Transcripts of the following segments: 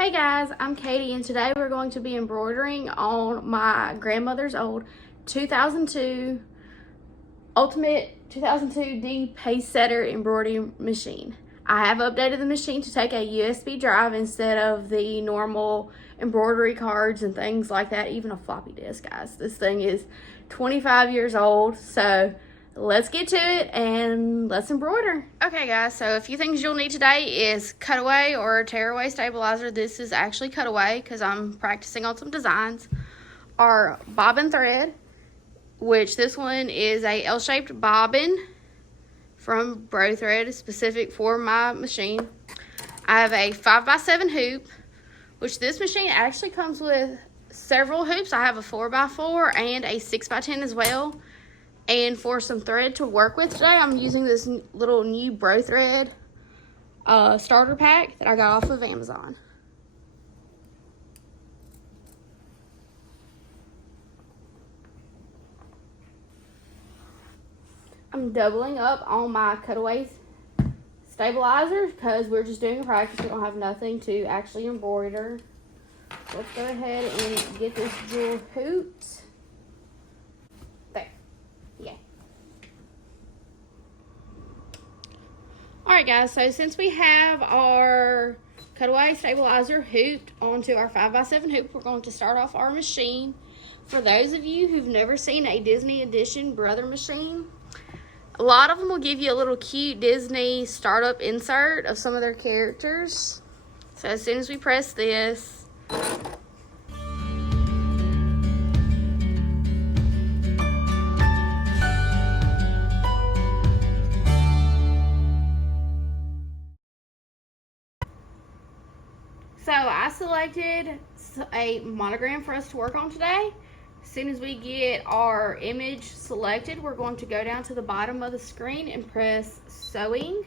Hey guys, I'm Katie and today we're going to be embroidering on my grandmother's old 2002 Ultimate 2002D Pace Setter embroidery machine. I have updated the machine to take a USB drive instead of the normal embroidery cards and things like that, even a floppy disk, guys. This thing is 25 years old, so let's get to it and let's embroider. Okay guys, so a few things you'll need today is cutaway or tearaway stabilizer. This is actually cutaway because I'm practicing on some designs. Our bobbin thread, which this one is a L-shaped bobbin from Bro Thread, specific for my machine. I have a 5x7 hoop, which this machine actually comes with several hoops. I have a 4x4 and a 6x10 as well. And for some thread to work with today, I'm using this little new Bro Thread starter pack that I got off of Amazon. I'm doubling up on my cutaway stabilizer because we're just doing a practice. We don't have nothing to actually embroider. Let's go ahead and get this jewel hooped. There. Yeah. Alright guys, so since we have our cutaway stabilizer hooped onto our 5x7 hoop, we're going to start off our machine. For those of you who've never seen a Disney Edition Brother machine, a lot of them will give you a little cute Disney startup insert of some of their characters. So as soon as we press this, so I selected a monogram for us to work on today. As soon as we get our image selected, we're going to go down to the bottom of the screen and press sewing.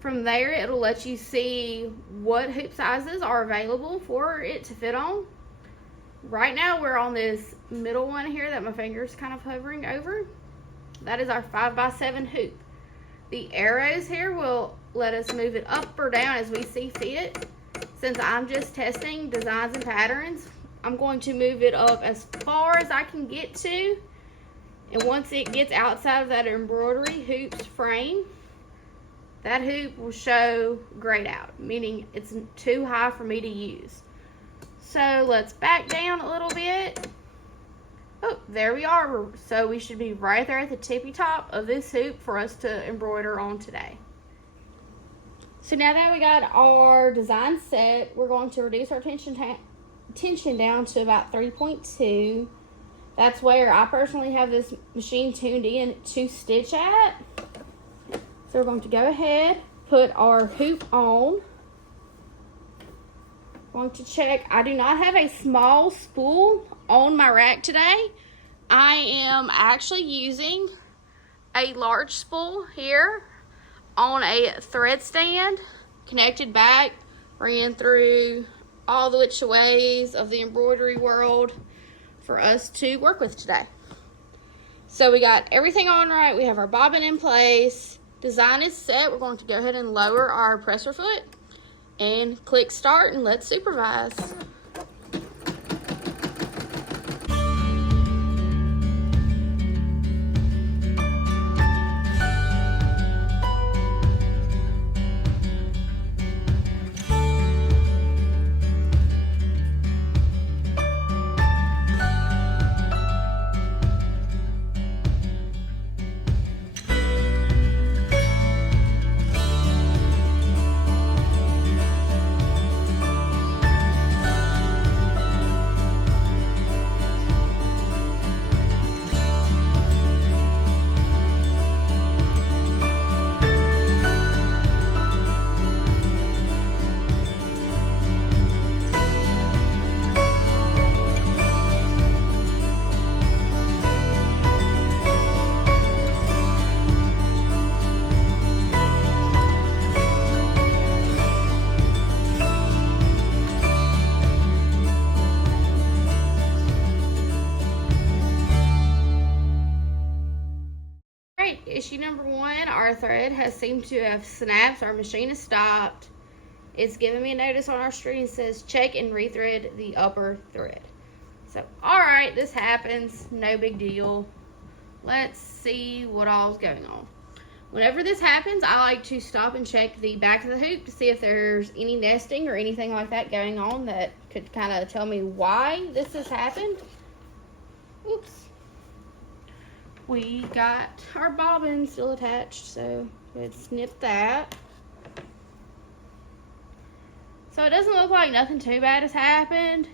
From there, it'll let you see what hoop sizes are available for it to fit on. Right now, we're on this middle one here that my finger's kind of hovering over. That is our 5x7 hoop. The arrows here will let us move it up or down as we see fit. Since I'm just testing designs and patterns, I'm going to move it up as far as I can get to. And once it gets outside of that embroidery hoop's frame, that hoop will show grayed out, meaning it's too high for me to use. So let's back down a little bit. Oh, there we are. So we should be right there at the tippy top of this hoop for us to embroider on today. So now that we got our design set, we're going to reduce our tension down to about 3.2. That's where I personally have this machine tuned in to stitch at. So we're going to go ahead, put our hoop on. I'm going to check. I do not have a small spool on my rack today. I am actually using a large spool here on a thread stand, connected back, ran through all the which ways of the embroidery world for us to work with today. So we got everything on right. We have our bobbin in place. Design is set. We're going to go ahead and lower our presser foot and click start and let's supervise. Issue number one, our thread has seemed to have snapped. Our machine has stopped. it's giving me a notice on our screen. It says check and rethread the upper thread. So, alright, this happens. No big deal. Let's see what all's going on. Whenever this happens, I like to stop and check the back of the hoop to see if there's any nesting or anything like that going on that could kind of tell me why this has happened. Oops. We got our bobbin still attached, so let's snip that. So it doesn't look like nothing too bad has happened.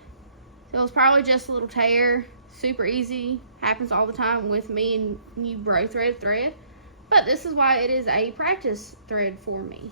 So it was probably just a little tear. Super easy. Happens all the time with me and new bro thread. But this is why it is a practice thread for me.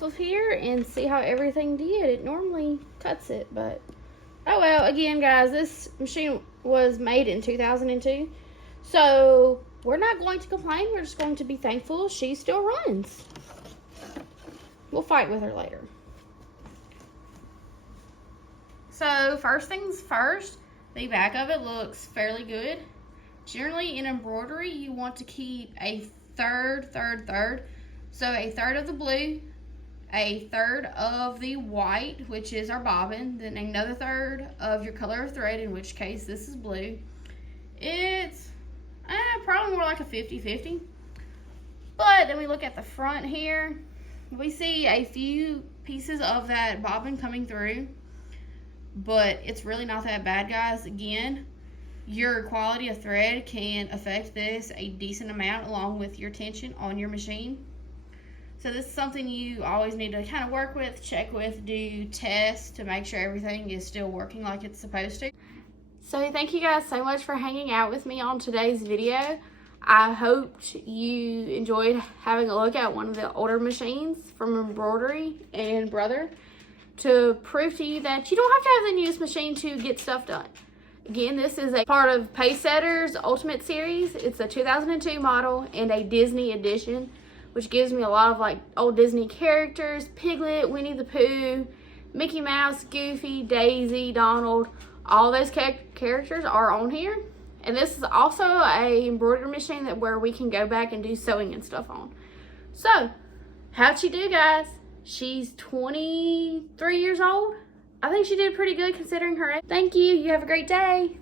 Of here and see how everything did. It normally cuts it, but oh well. Again, guys, this machine was made in 2002, so we're not going to complain. We're just going to be thankful she still runs. We'll fight with her later. So first things first, the back of it looks fairly good. Generally in embroidery, you want to keep a third. So a third of the blue, a third of the white, which is our bobbin, then another third of your color of thread, in which case this is blue. It's probably more like a 50-50. But then we look at the front here. We see a few pieces of that bobbin coming through, but it's really not that bad, guys. Again, your quality of thread can affect this a decent amount along with your tension on your machine. So this is something you always need to kind of work with, check with, do tests to make sure everything is still working like it's supposed to. So thank you guys so much for hanging out with me on today's video. I hoped you enjoyed having a look at one of the older machines from Embroidery and Brother to prove to you that you don't have to have the newest machine to get stuff done. Again, this is a part of Pacesetter's Ultimate Series. It's a 2002 model and a Disney edition, which gives me a lot of like old Disney characters: Piglet, Winnie the Pooh, Mickey Mouse, Goofy, Daisy, Donald. All those characters are on here. And this is also a embroidery machine where we can go back and do sewing and stuff on. So, how'd she do, guys? She's 23 years old. I think she did pretty good considering her age. Thank you. You have a great day.